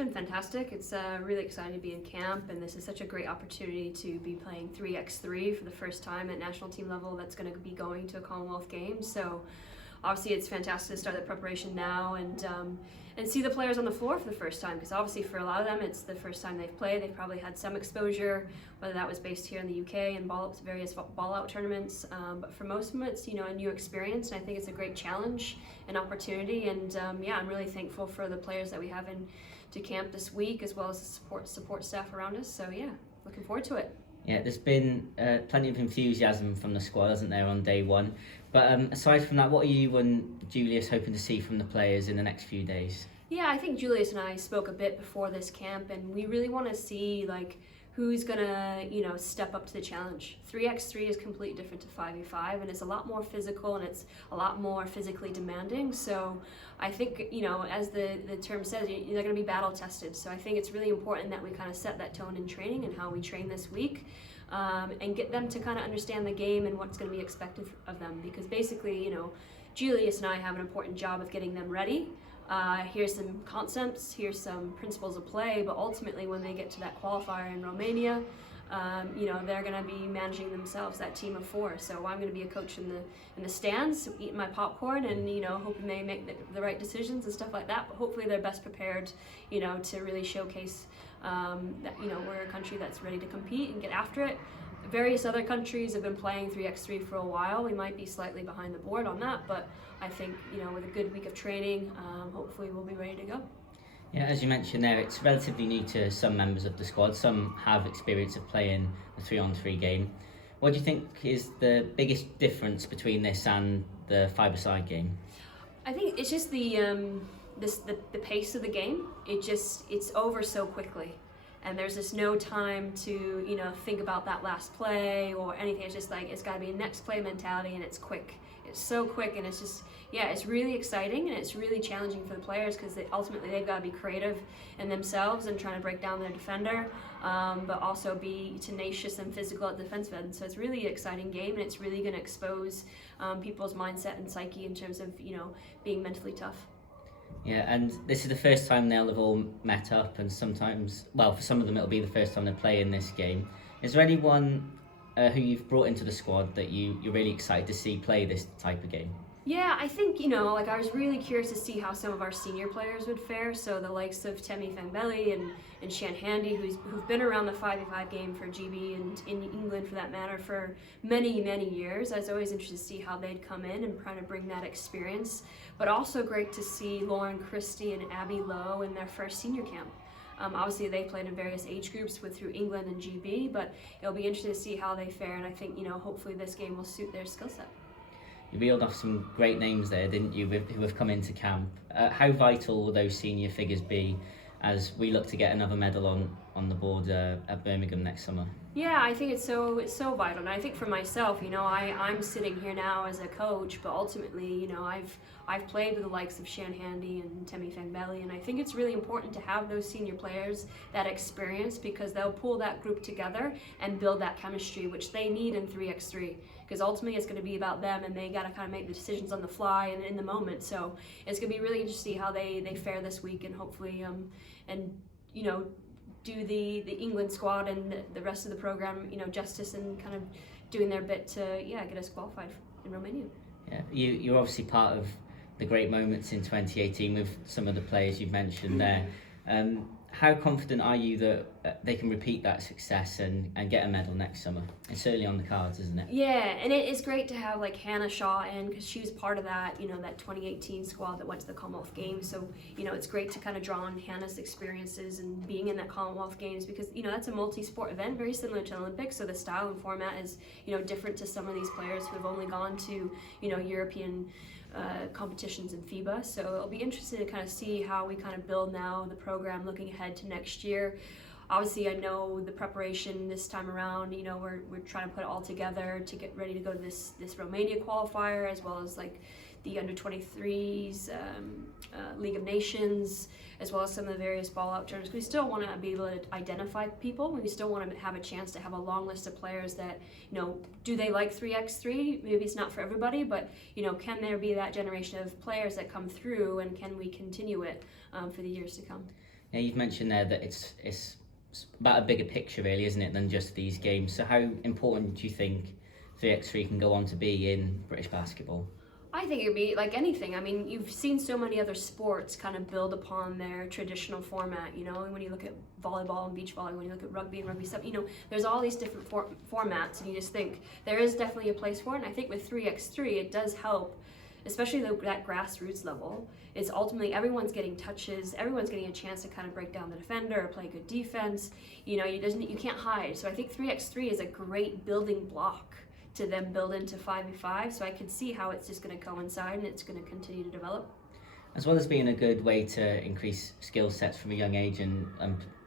been fantastic. It's really exciting to be in camp, and this is such a great opportunity to be playing 3x3 for the first time at national team level. That's going to be going to a Commonwealth Games. So obviously it's fantastic to start that preparation now and see the players on the floor for the first time, because obviously for a lot of them it's the first time they've played. They've probably had some exposure, whether that was based here in the UK and various ball out tournaments, but for most of them it's a new experience, and I think it's a great challenge and opportunity, and yeah, I'm really thankful for the players that we have in to camp this week, as well as the support staff around us. So yeah, looking forward to it. Yeah, there's been plenty of enthusiasm from the squad, hasn't there, on day one? But aside from that, what are you and Julius hoping to see from the players in the next few days? Yeah, I think Julius and I spoke a bit before this camp, and we really want to see who's gonna step up to the challenge. 3x3 is completely different to 5v5, and it's a lot more physical and it's a lot more physically demanding. So I think as the term says, they're gonna be battle tested. So I think it's really important that we kind of set that tone in training and how we train this week, and get them to kind of understand the game and what's going to be expected of them. Because basically, Julius and I have an important job of getting them ready. Here's some concepts, here's some principles of play, but ultimately when they get to that qualifier in Romania, they're going to be managing themselves, that team of 4. So I'm going to be a coach in the stands, eating my popcorn and hoping they make the right decisions and stuff like that. But hopefully they're best prepared, to really showcase that we're a country that's ready to compete and get after it. Various other countries have been playing 3x3 for a while. We might be slightly behind the board on that, but I think with a good week of training, hopefully we'll be ready to go. Yeah, as you mentioned there, it's relatively new to some members of the squad. Some have experience of playing a 3-on-3 game. What do you think is the biggest difference between this and the five-a-side game? I think it's just the pace of the game. It's over so quickly, and there's just no time to think about that last play or anything. It's just it's got to be a next play mentality, and it's quick. It's so quick, and it's just it's really exciting, and it's really challenging for the players, because ultimately they've got to be creative in themselves and trying to break down their defender, but also be tenacious and physical at the defensive end. So it's really an exciting game, and it's really going to expose people's mindset and psyche in terms of being mentally tough. Yeah, and this is the first time they'll have all met up, and sometimes, well, for some of them it'll be the first time they play in this game. Is there anyone who you've brought into the squad that you're really excited to see play this type of game? Yeah, I think, I was really curious to see how some of our senior players would fare. So the likes of Temi Fangbeli and Shan Handy, who've been around the 5v5 game for GB and in England for that matter for many, many years. I was always interested to see how they'd come in and try to bring that experience. But also great to see Lauren Christie and Abby Lowe in their first senior camp. Obviously they played in various age groups through England and GB, but it'll be interesting to see how they fare, and I think hopefully this game will suit their skill set. You reeled off some great names there, didn't you, who have come into camp. How vital will those senior figures be as we look to get another medal on the board at Birmingham next summer? Yeah, I think it's so vital, and I think for myself, I'm sitting here now as a coach, but ultimately, I've played with the likes of Shan Handy and Temi Fangbeli, and I think it's really important to have those senior players, that experience, because they'll pull that group together and build that chemistry, which they need in 3x3. Because ultimately it's going to be about them, and they got to kind of make the decisions on the fly and in the moment. So it's going to be really interesting to see how they fare this week, and hopefully do the England squad and the rest of the program justice, and kind of doing their bit to get us qualified in Romania. Yeah, you're obviously part of the great moments in 2018 with some of the players you've mentioned there. How confident are you that they can repeat that success and get a medal next summer? It's certainly on the cards, isn't it? Yeah, and it's great to have Hannah Shaw in, because she was part of that, that 2018 squad that went to the Commonwealth Games. So, it's great to kind of draw on Hannah's experiences and being in that Commonwealth Games, because, that's a multi-sport event, very similar to Olympics. So the style and format is, different to some of these players who have only gone to, European competitions in FIBA. So it'll be interesting to kind of see how we kind of build now the program looking ahead to next year. Obviously, I know the preparation this time around, we're trying to put it all together to get ready to go to this Romania qualifier, as well as the U23 League of Nations, as well as some of the various ball out tournaments. We still want to be able to identify people. We still want to have a chance to have a long list of players that, do they like 3x3? Maybe it's not for everybody, but, can there be that generation of players that come through, and can we continue it for the years to come? Yeah, you've mentioned there that it's about a bigger picture, really, isn't it, than just these games? So, how important do you think 3x3 can go on to be in British basketball? I think it'd be like anything. I mean, you've seen so many other sports kind of build upon their traditional format, you know, when you look at volleyball and beach volleyball, when you look at rugby and rugby stuff, you know, there's all these different formats, and you just think there is definitely a place for it. And I think with 3x3, it does help, especially that grassroots level. It's ultimately everyone's getting touches, everyone's getting a chance to kind of break down the defender or play good defense. You know, you can't hide. So I think 3x3 is a great building block to then build into 5v5, so I could see how it's just going to coincide and it's going to continue to develop. As well as being a good way to increase skill sets from a young age, and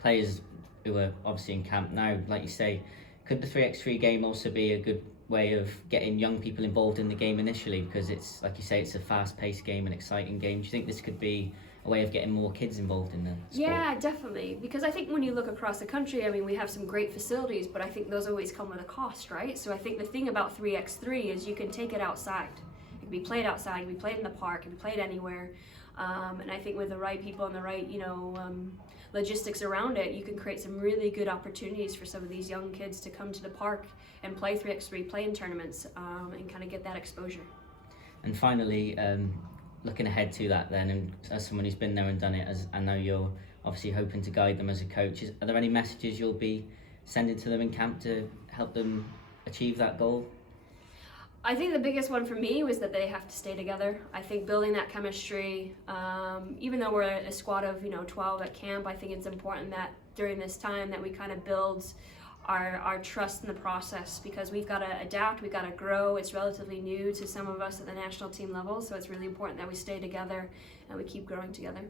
players who are obviously in camp now, like you say, could the 3x3 game also be a good way of getting young people involved in the game initially? Because it's, like you say, it's a fast-paced game, an exciting game. Do you think this could be a way of getting more kids involved in the sport? Yeah, definitely. Because I think when you look across the country, I mean, we have some great facilities, but I think those always come with a cost, right? So I think the thing about 3x3 is you can take it outside. It can be played outside, it can be played in the park, it can be played anywhere. And I think with the right people and the right, logistics around it, you can create some really good opportunities for some of these young kids to come to the park and play 3x3, play in tournaments, and kind of get that exposure. And finally, looking ahead to that then, and as someone who's been there and done it, as I know you're obviously hoping to guide them as a coach, are there any messages you'll be sending to them in camp to help them achieve that goal? I think the biggest one for me was that they have to stay together. I think building that chemistry, even though we're a squad of 12 at camp, I think it's important that during this time that we kind of build our trust in the process, because we've got to adapt, we've got to grow. It's relatively new to some of us at the national team level, so it's really important that we stay together and we keep growing together.